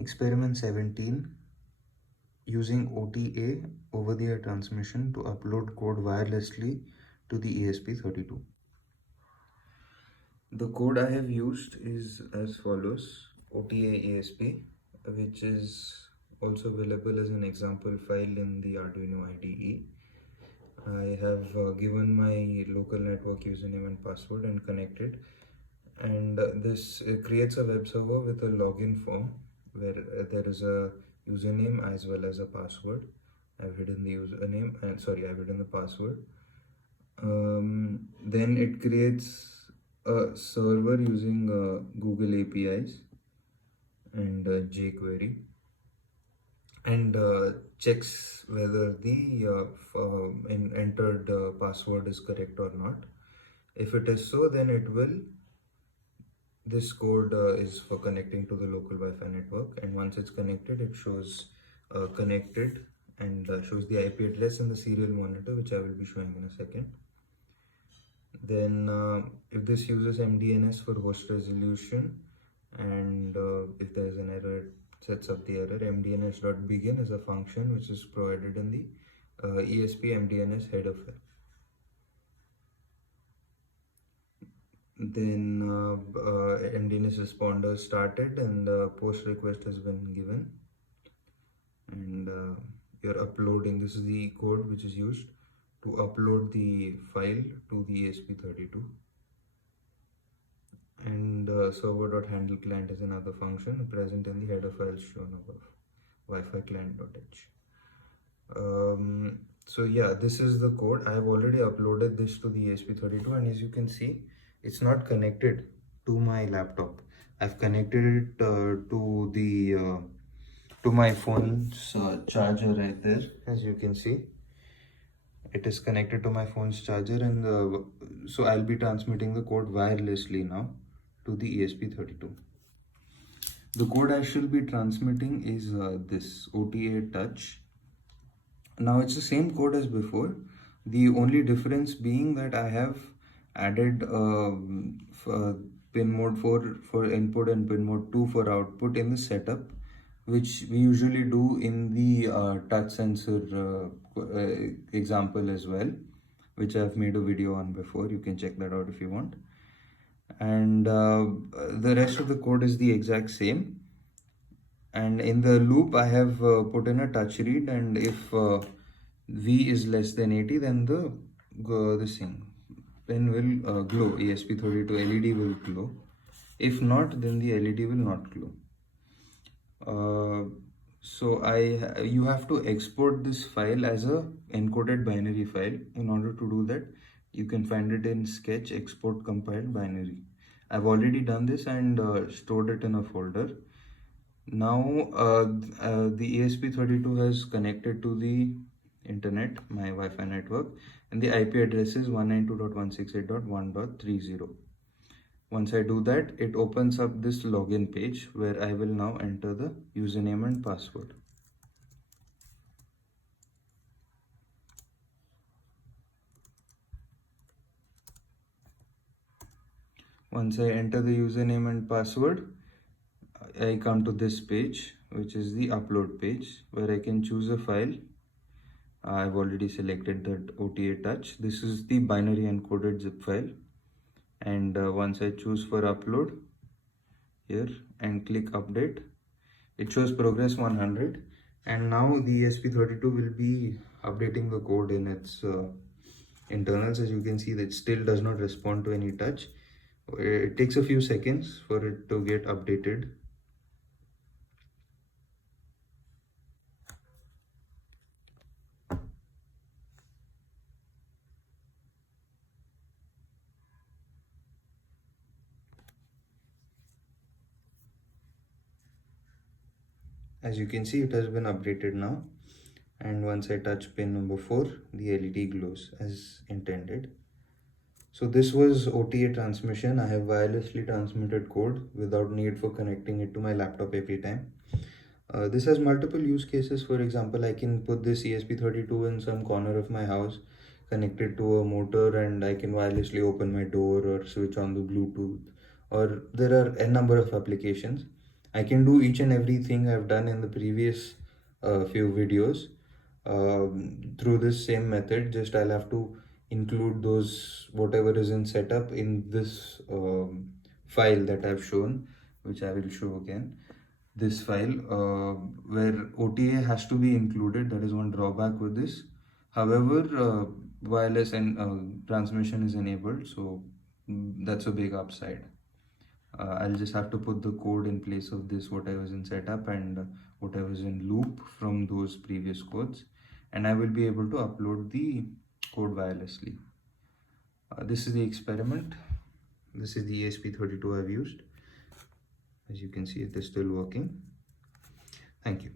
Experiment 17, using OTA over-the-air transmission to upload code wirelessly to the ESP32. The code I have used is as follows: OTA ASP, which is also available as an example file in the Arduino IDE. I have given my local network username and password and connected, and this creates a web server with a login form where there is a username as well as a password. I've hidden the username and I've hidden the password. Then it creates a server using Google APIs and jQuery, and checks whether the entered password is correct or not. If it is so, then this code is for connecting to the local Wi-Fi network, and once it's connected, it shows connected and shows the IP address in the serial monitor, which I will be showing in a second. Then if this uses MDNS for host resolution, and if there is an error, it sets up the error. MDNS.begin is a function which is provided in the ESP MDNS header file. Then MDNS responder started, and post request has been given, and you're uploading. This is the code which is used to upload the file to the ESP32. And server.handle client is another function present in the header file shown above, Wi-Fi client.h. So yeah, this is the code. I have already uploaded this to the ESP32, and as you can see, it's not connected to my laptop. I've connected it to my phone's charger right there. As you can see, it is connected to my phone's charger, and so I'll be transmitting the code wirelessly now to the ESP32. The code I shall be transmitting is this OTA touch. Now it's the same code as before. The only difference being that I have added pin mode 4 for input and pin mode 2 for output in the setup, which we usually do in the touch sensor example as well, which I've made a video on before. You can check that out if you want. And the rest of the code is the exact same. And in the loop, I have put in a touch read, and if V is less than 80, then this thing pin will glow. ESP32 LED will glow. If not, then the LED will not glow. So you have to export this file as a encoded binary file. In order to do that, you can find it in Sketch export compiled binary. I've already done this and stored it in a folder. Now the ESP32 has connected to the internet, my Wi-Fi network, and the IP address is 192.168.1.30. Once I do that, it opens up this login page where I will now enter the username and password. Once I enter the username and password, I come to this page, which is the upload page, where I can choose a file. I've already selected that OTA touch. This is the binary encoded zip file. And once I choose for upload here and click update, it shows progress 100. And now the ESP32 will be updating the code in its internals. As you can see, that still does not respond to any touch. It takes a few seconds for it to get updated. As you can see, it has been updated now, and once I touch pin number 4, the LED glows as intended. So this was OTA transmission. I have wirelessly transmitted code without need for connecting it to my laptop every time. This has multiple use cases. For example, I can put this ESP32 in some corner of my house, connect it to a motor, and I can wirelessly open my door or switch on the Bluetooth, or there are a number of applications. I can do each and everything I've done in the previous few videos through this same method. Just I'll have to include those whatever is in setup in this file that I've shown, which I will show again. This file where OTA has to be included. That is one drawback with this. However, wireless and transmission is enabled, so that's a big upside. I'll just have to put the code in place of this, what I was in setup and what I was in loop from those previous codes, and I will be able to upload the code wirelessly. This is the experiment. This is the ESP32 I've used. As you can see, it is still working. Thank you.